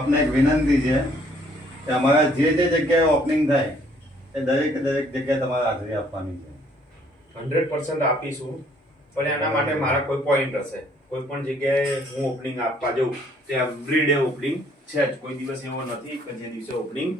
આપને એક વિનંતી છે કે અમારા જે જગ્યાએ ઓપનિંગ થાય એ દરેક જગ્યાએ તમારે હાજરી આપવાની છે. 100% આપીશું, પણ એના માટે મારા કોઈ પોઈન્ટ હશે. કોઈ પણ જગ્યાએ હું ઓપનિંગ આપવા જઉં તો એવરીડે ઓપનિંગ છે જ, કોઈ દિવસ એવો નથી કે જે દિવસે ઓપનિંગ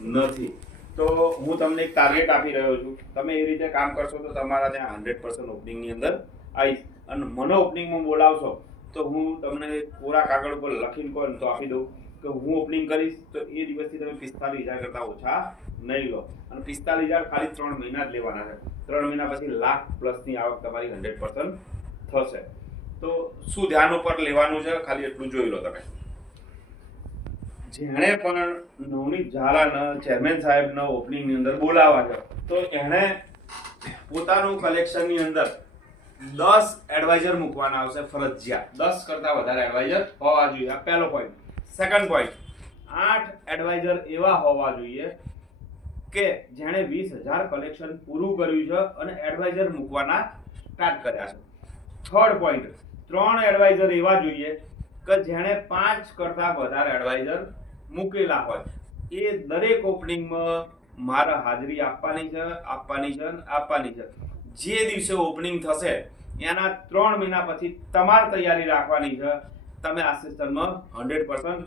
નથી. તો હું તમને એક ટાર્ગેટ આપી રહ્યો છું, તમે એ રીતે કામ કરશો તો તમારા ત્યાં 100% ઓપનિંગની અંદર આવીશ. અને મને ઓપનિંગમાં બોલાવશો તો હું તમને કોરા કાગળ પર લખીને કહો તો આપી દઉં કે હું ઓપનિંગ કરીશ તો એ દિવસથી તમે 45,000 કરતા ઓછા નહીં લો. અને 45,000 ખાલી 3 મહિના જ લેવાના છે. 3 મહિના પછી લાખ પ્લસની આવક તમારી 100% થશે. તો શું ધ્યાન ઉપર લેવાનું છે ખાલી એટલું જોઈ લો તમે. જેણે પણ નવનીત ઝાલાના ચેરમેન સાહેબના ઓપનિંગની અંદર બોલાવા છે તો એણે પોતાનું કલેક્શનની અંદર 10 એડવાઇઝર મૂકવાના આવશે ફરજિયાત. 10 કરતા વધારે એડવાઇઝર હોવા જોઈએ. આ પહેલો પોઈન્ટ. સેકન્ડ પોઈન્ટ, 8 એડવાઇઝર એવા હોવા જોઈએ કે જેણે 20,000 કલેક્શન પૂરું કર્યું છે અને એડવાઇઝર મૂકવાના સ્ટાર્ટ કર્યા છે. થર્ડ પોઈન્ટ, 3 એડવાઇઝર એવા જોઈએ કે જેણે 5 કરતા વધારે એડવાઇઝર મૂકેલા હોય. એ દરેક ઓપનિંગમાં મારે હાજરી આપવાની છે. જે દિવસે ઓપનિંગ થશે એના 3 મહિના પછી તમારે તૈયારી રાખવાની છે. તમે આ સિસ્ટમમાં 100%